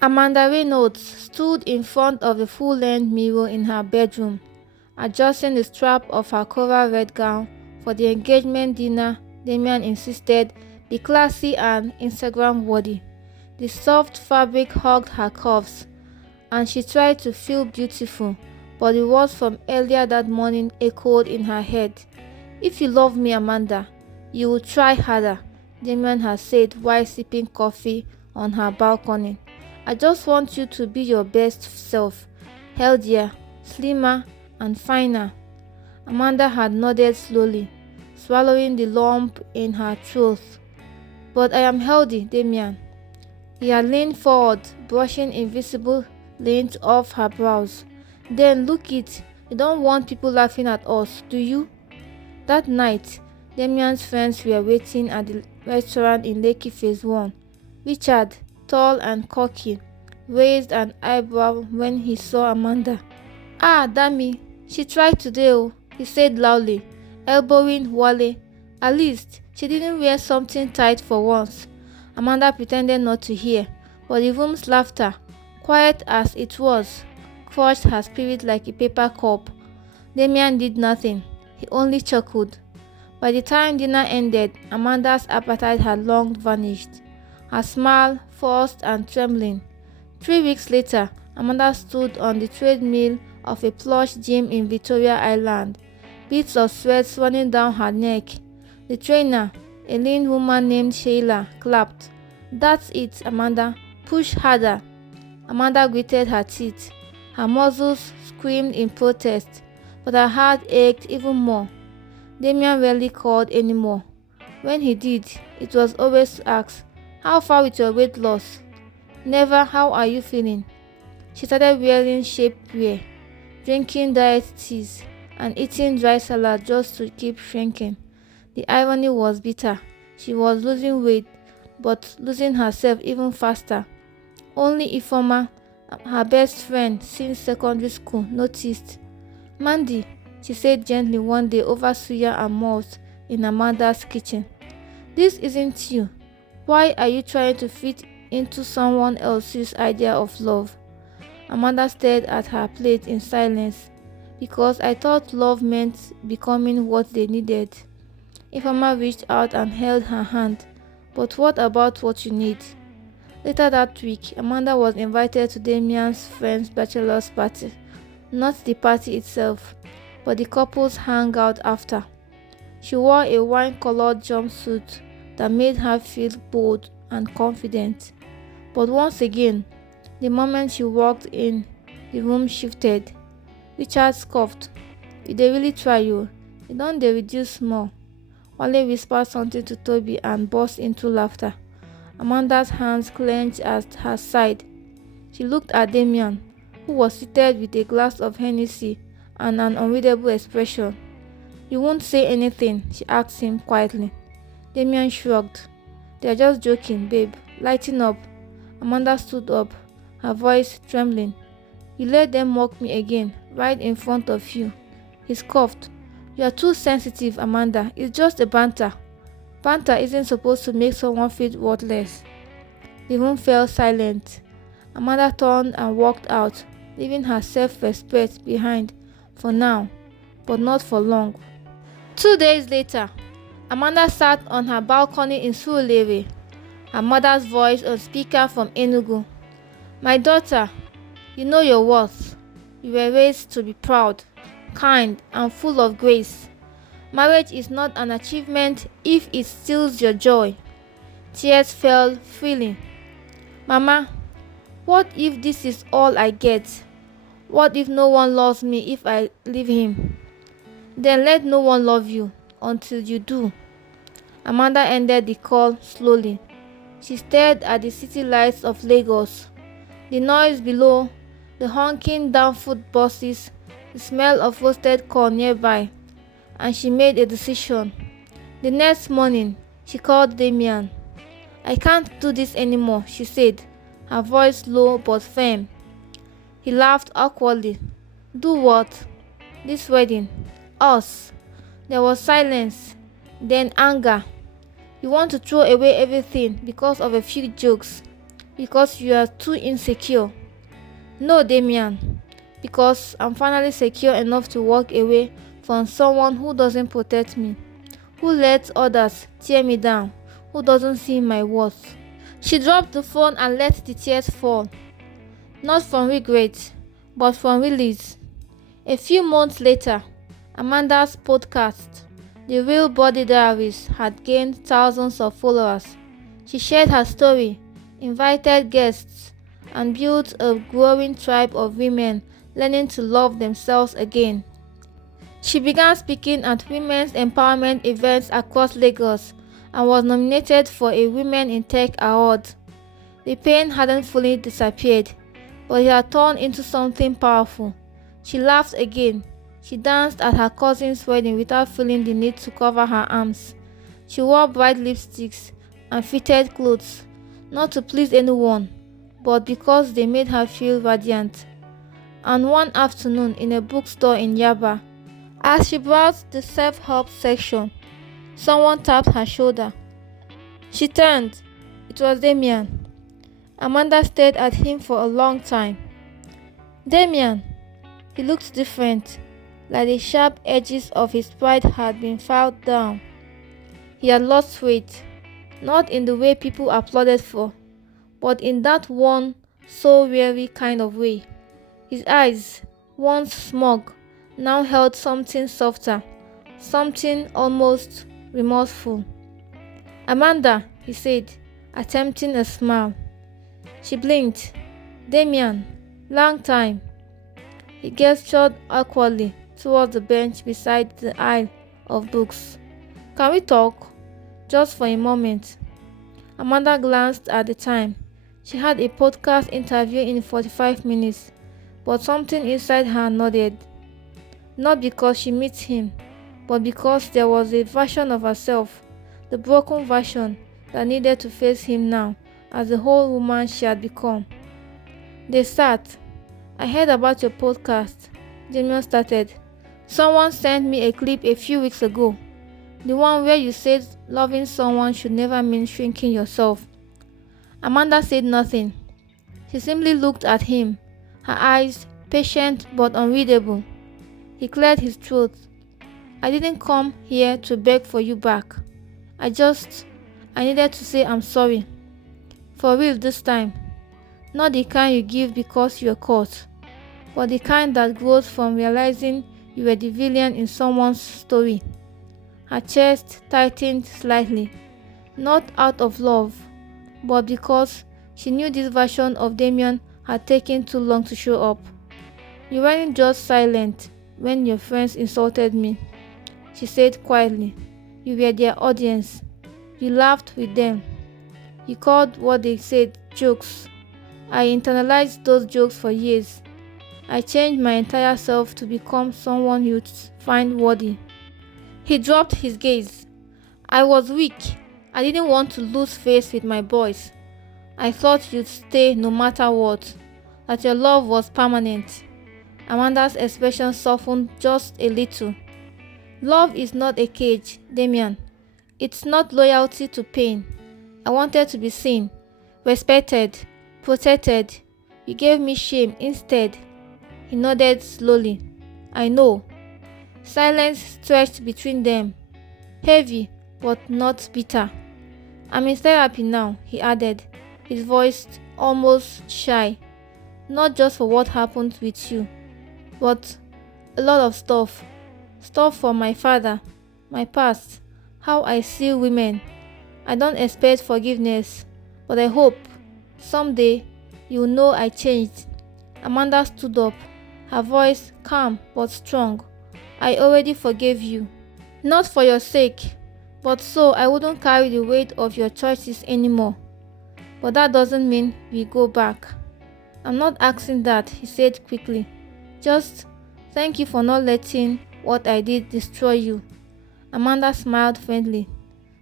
Amanda Reynolds stood in front of the full-length mirror in her bedroom, adjusting the strap of her coral red gown for the engagement dinner Damian insisted be classy and Instagram-worthy. The soft fabric hugged her curves, and she tried to feel beautiful, but the words from earlier that morning echoed in her head. "If you love me, Amanda, you will try harder," Damian had said while sipping coffee on her balcony. "I just want you to be your best self, healthier, slimmer, and finer." Amanda had nodded slowly, swallowing the lump in her throat. "But I am healthy, Damian." He had leaned forward, brushing invisible lint off her brows. "Then look it, you don't want people laughing at us, do you?" That night, Damian's friends were waiting at the restaurant in Lekki Phase 1. Richard, tall and cocky, raised an eyebrow when he saw Amanda. "Ah, Dami, she tried today, oh," he said loudly, elbowing Wale. "At least, she didn't wear something tight for once." Amanda pretended not to hear, but the room's laughter, quiet as it was, crushed her spirit like a paper cup. Damian did nothing. He only chuckled. By the time dinner ended, Amanda's appetite had long vanished, her smile forced and trembling. 3 weeks later, Amanda stood on the treadmill of a plush gym in Victoria Island, bits of sweat running down her neck. The trainer, a lean woman named Sheila, clapped. "That's it, Amanda. Push harder." Amanda gritted her teeth. Her muscles screamed in protest, but her heart ached even more. Damian rarely called anymore. When he did, it was always to ask, "How far with your weight loss?" Never, "How are you feeling?" She started wearing shapewear, drinking diet teas, and eating dry salad just to keep shrinking. The irony was bitter. She was losing weight, but losing herself even faster. Only Ifoma, her best friend since secondary school, noticed. "Mandy," she said gently one day over suya and malt in Amanda's kitchen, "this isn't you. Why are you trying to fit into someone else's idea of love?" Amanda stared at her plate in silence. "Because I thought love meant becoming what they needed." Ifeoma reached out and held her hand. "But what about what you need?" Later that week, Amanda was invited to Damian's friend's bachelor's party. Not the party itself, but the couple's hangout after. She wore a wine-colored jumpsuit that made her feel bold and confident. But once again, the moment she walked in, the room shifted. Richard scoffed. "You dey really try you. You don dey reduce small." Wale whispered something to Toby and burst into laughter. Amanda's hands clenched at her side. She looked at Damian, who was seated with a glass of Hennessy and an unreadable expression. "You won't say anything?" she asked him quietly. Damian shrugged. "They're just joking, babe. Lighten up." Amanda stood up, her voice trembling. "You let them mock me again, right in front of you." He scoffed. "You are too sensitive, Amanda. It's just a banter." "Banter isn't supposed to make someone feel worthless." The room fell silent. Amanda turned and walked out, leaving her self-respect behind for now, but not for long. 2 days later, Amanda sat on her balcony in Surulere, her mother's voice on speaker from Enugu. "My daughter, you know your worth. You were raised to be proud, kind, and full of grace. Marriage is not an achievement if it steals your joy." Tears fell freely. "Mama, what if this is all I get? What if no one loves me if I leave him?" "Then let no one love you until you do." Amanda ended the call slowly. She stared at the city lights of Lagos, the noise below, the honking downfoot buses, the smell of roasted corn nearby, and she made a decision. The next morning, she called Damian. "I can't do this anymore," she said, her voice low but firm. He laughed awkwardly. "Do what?" "This wedding. Us." There was silence, then anger. "You want to throw away everything because of a few jokes?" because you are too insecure. No, Damian, because I'm finally secure enough to walk away from someone who doesn't protect me, who lets others tear me down, who doesn't see my worth. She dropped the phone and let the tears fall, not from regret, but from release. A few months later, Amanda's podcast, The Real Body Diaries, had gained thousands of followers. She shared her story, invited guests, and built a growing tribe of women learning to love themselves again. She began speaking at women's empowerment events across Lagos and was nominated for a Women in Tech award. The pain hadn't fully disappeared, but it had turned into something powerful. She laughed again. She danced at her cousin's wedding without feeling the need to cover her arms. She wore bright lipsticks and fitted clothes, not to please anyone, but because they made her feel radiant. And one afternoon in a bookstore in Yaba, as she browsed the self-help section, someone tapped her shoulder. She turned. It was Damian. Amanda stared at him for a long time. Damian. He looked different, like the sharp edges of his pride had been filed down. He had lost weight, not in the way people applauded for, but in that one so weary kind of way. His eyes, once smug, now held something softer, something almost remorseful. Amanda, he said, attempting a smile. She blinked. Damian, long time. He gestured awkwardly towards the bench beside the aisle of books. Can we talk? Just for a moment. Amanda glanced at the time. She had a podcast interview in 45 minutes, but something inside her nodded. Not because she missed him, but because there was a version of herself, the broken version, that needed to face him now as the whole woman she had become. They sat. I heard about your podcast, Damian started. Someone sent me a clip a few weeks ago. The one where you said loving someone should never mean shrinking yourself. Amanda said nothing. She simply looked at him, her eyes patient but unreadable. He cleared his throat. I didn't come here to beg for you back. I needed to say I'm sorry. For real this time. Not the kind you give because you're caught, but the kind that grows from realizing you were the villain in someone's story. Her chest tightened slightly, not out of love, but because she knew this version of Damian had taken too long to show up. You weren't just silent when your friends insulted me, she said quietly. You were their audience. You laughed with them. You called what they said jokes. I internalized those jokes for years. I changed my entire self to become someone you'd find worthy. He dropped his gaze. I was weak. I didn't want to lose face with my boys. I thought you'd stay no matter what, that your love was permanent. Amanda's expression softened just a little. Love is not a cage, Damian. It's not loyalty to pain. I wanted to be seen, respected, protected. You gave me shame instead. He nodded slowly. I know. Silence stretched between them, heavy but not bitter. I'm in therapy now, he added, his voice almost shy. Not just for what happened with you, but a lot of stuff. Stuff from my father, my past, how I see women. I don't expect forgiveness, but I hope someday you'll know I changed. Amanda stood up, her voice calm but strong. I already forgave you. Not for your sake, but so I wouldn't carry the weight of your choices anymore. But that doesn't mean we go back. I'm not asking that, he said quickly. Just thank you for not letting what I did destroy you. Amanda smiled friendly.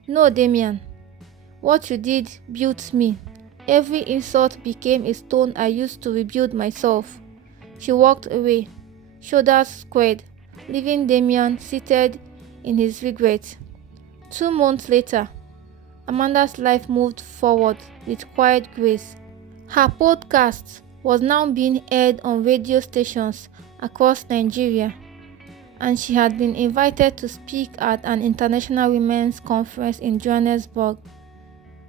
No, Damian. What you did built me. Every insult became a stone I used to rebuild myself. She walked away, shoulders squared, leaving Damian seated in his regret. 2 months later, Amanda's life moved forward with quiet grace. Her podcast was now being aired on radio stations across Nigeria, and she had been invited to speak at an international women's conference in Johannesburg.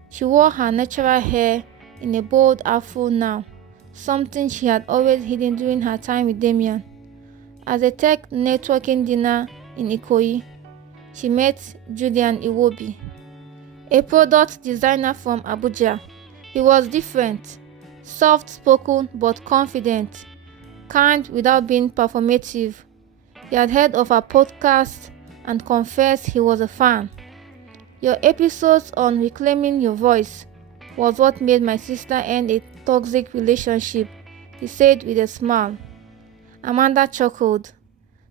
She wore her natural hair in a bold afro now, something she had always hidden during her time with Damien. At a tech networking dinner in Ikoyi, she met Julian Iwobi, a product designer from Abuja. He was different, soft-spoken but confident, kind without being performative. He had heard of her podcast and confessed he was a fan. "Your episodes on reclaiming your voice was what made my sister end a toxic relationship," he said with a smile. Amanda chuckled.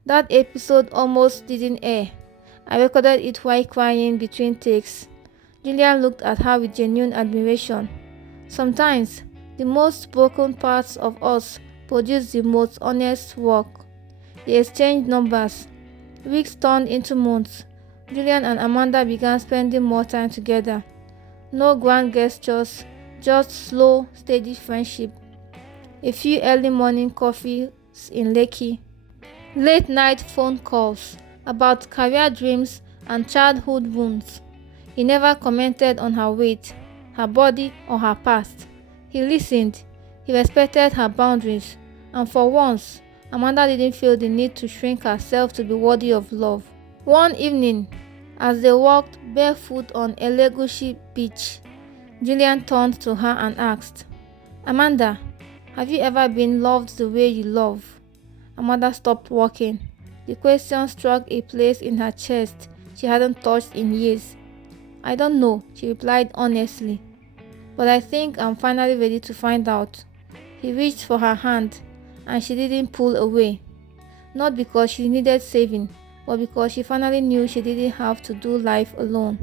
"That episode almost didn't air. I recorded it while crying between takes." Julian looked at her with genuine admiration. Sometimes, the most broken parts of us produce the most honest work. They exchanged numbers. Weeks turned into months. Julian and Amanda began spending more time together. No grand gestures, just slow, steady friendship. A few early morning coffees in Lekki. Late night phone calls about career dreams and childhood wounds. He never commented on her weight, her body, or her past. He listened. He respected her boundaries. And for once, Amanda didn't feel the need to shrink herself to be worthy of love. One evening, as they walked barefoot on Elegushi Beach, Julian turned to her and asked, "Amanda, have you ever been loved the way you love?" Amanda stopped walking. The question struck a place in her chest she hadn't touched in years. "I don't know," she replied honestly. "But I think I'm finally ready to find out." He reached for her hand, and she didn't pull away. Not because she needed saving, but because she finally knew she didn't have to do life alone.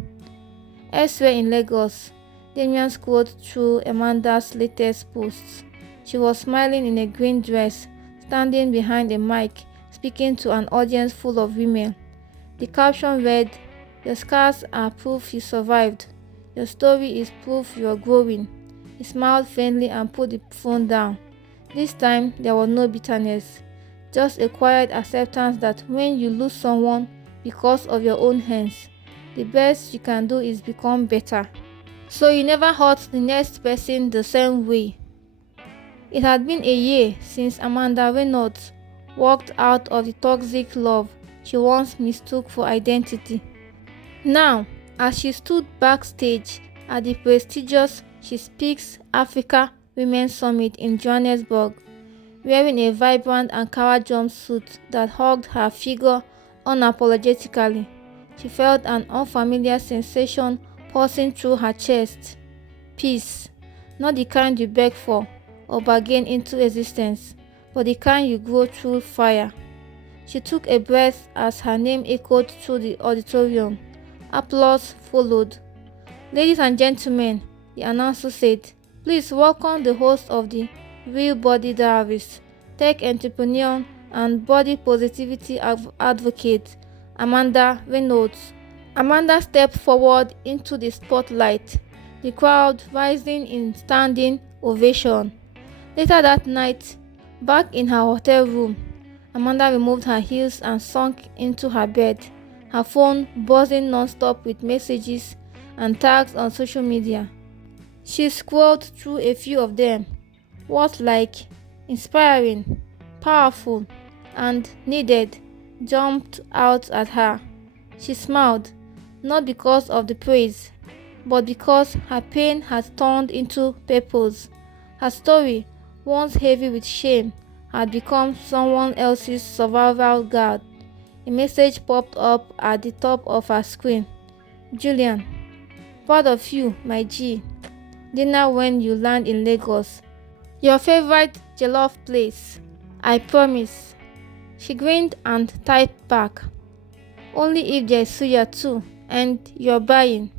Elsewhere in Lagos, Damien scrolled through Amanda's latest posts. She was smiling in a green dress, standing behind a mic, speaking to an audience full of women. The caption read, "Your scars are proof you survived. Your story is proof you are growing." He smiled faintly and put the phone down. This time, there was no bitterness, just a quiet acceptance that when you lose someone because of your own hands, the best you can do is become better, so you never hurt the next person the same way. It had been a year since Amanda Reynolds walked out of the toxic love she once mistook for identity. Now, as she stood backstage at the prestigious She Speaks Africa Women's Summit in Johannesburg, wearing a vibrant Ankara jumpsuit that hugged her figure unapologetically, she felt an unfamiliar sensation pulsing through her chest. Peace, not the kind you beg for or bargain into existence, but the kind you grow through fire. She took a breath as her name echoed through the auditorium. Applause followed. "Ladies and gentlemen," the announcer said, "please welcome the host of the Real Body Diaries, tech entrepreneur and body positivity advocate, Amanda Reynolds." Amanda stepped forward into the spotlight, the crowd rising in standing ovation. Later that night, back in her hotel room, Amanda removed her heels and sunk into her bed, her phone buzzing non-stop with messages and tags on social media. She scrolled through a few of them. Words like "inspiring," "powerful," and "needed" jumped out at her. She smiled, not because of the praise, but because her pain had turned into purpose. Her story, once heavy with shame, had become someone else's survival guide. A message popped up at the top of her screen. "Julian, proud of you, my G. Dinner when you land in Lagos. Your favorite jollof place. I promise." She grinned and typed back, "Only if there's suya too, and you're buying."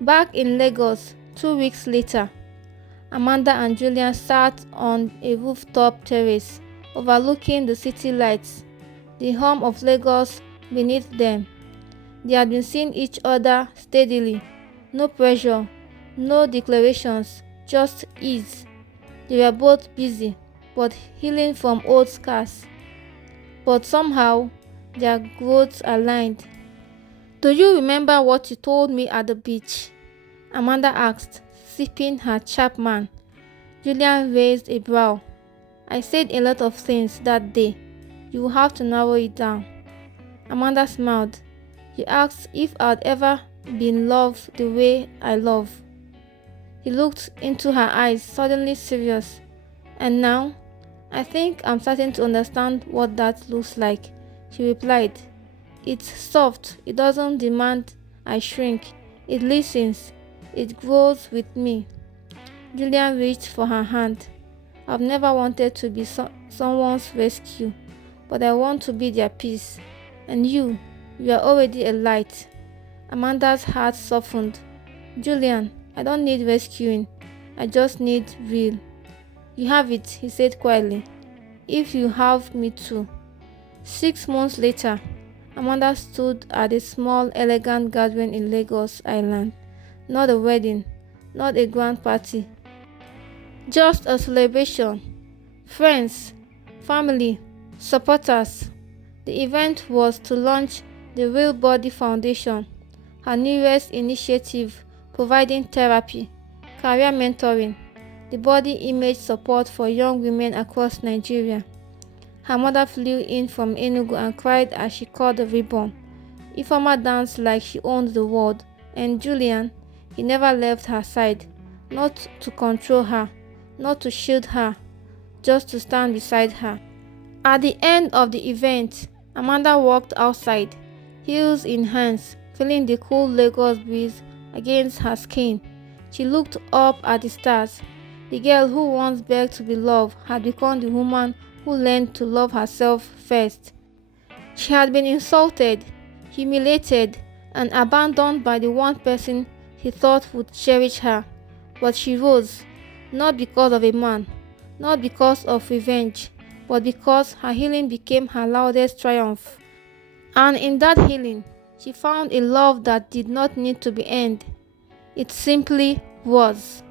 Back in Lagos, 2 weeks later, Amanda and Julian sat on a rooftop terrace overlooking the city lights, the hum of Lagos beneath them. They had been seeing each other steadily, no pressure, no declarations, just ease. They were both busy, but healing from old scars. But somehow, their growths aligned. Do you remember what you told me at the beach? Amanda asked, sipping her Chapman. Julian raised a brow. I said a lot of things that day. You will have to narrow it down. Amanda smiled. You asked if I'd ever been loved the way I love. He looked into her eyes, suddenly serious. And now, I think I'm starting to understand what that looks like, she replied. It's soft, it doesn't demand I shrink. It listens, it grows with me. Julian reached for her hand. I've never wanted to be someone's rescue, but I want to be their peace. And you are already a light. Amanda's heart softened. Julian, I don't need rescuing. I just need real. You have it, he said quietly. If you have me too. 6 months later, Amanda stood at a small, elegant gathering in Lagos Island. Not a wedding, not a grand party. Just a celebration. Friends, family, supporters. The event was to launch the Real Body Foundation, her newest initiative providing therapy, career mentoring, the body image support for young women across Nigeria. Her mother flew in from Enugu and cried as she caught the ribbon. Ifeoma danced like she owned the world, and Julian, he never left her side, not to control her, not to shield her, just to stand beside her. At the end of the event, Amanda walked outside, heels in hands, feeling the cool Lagos breeze against her skin. She looked up at the stars. The girl who once begged to be loved had become the woman who learned to love herself first. She had been insulted, humiliated, and abandoned by the one person he thought would cherish her. But she rose, not because of a man, not because of revenge, but because her healing became her loudest triumph. And in that healing, she found a love that did not need to be earned. It simply was.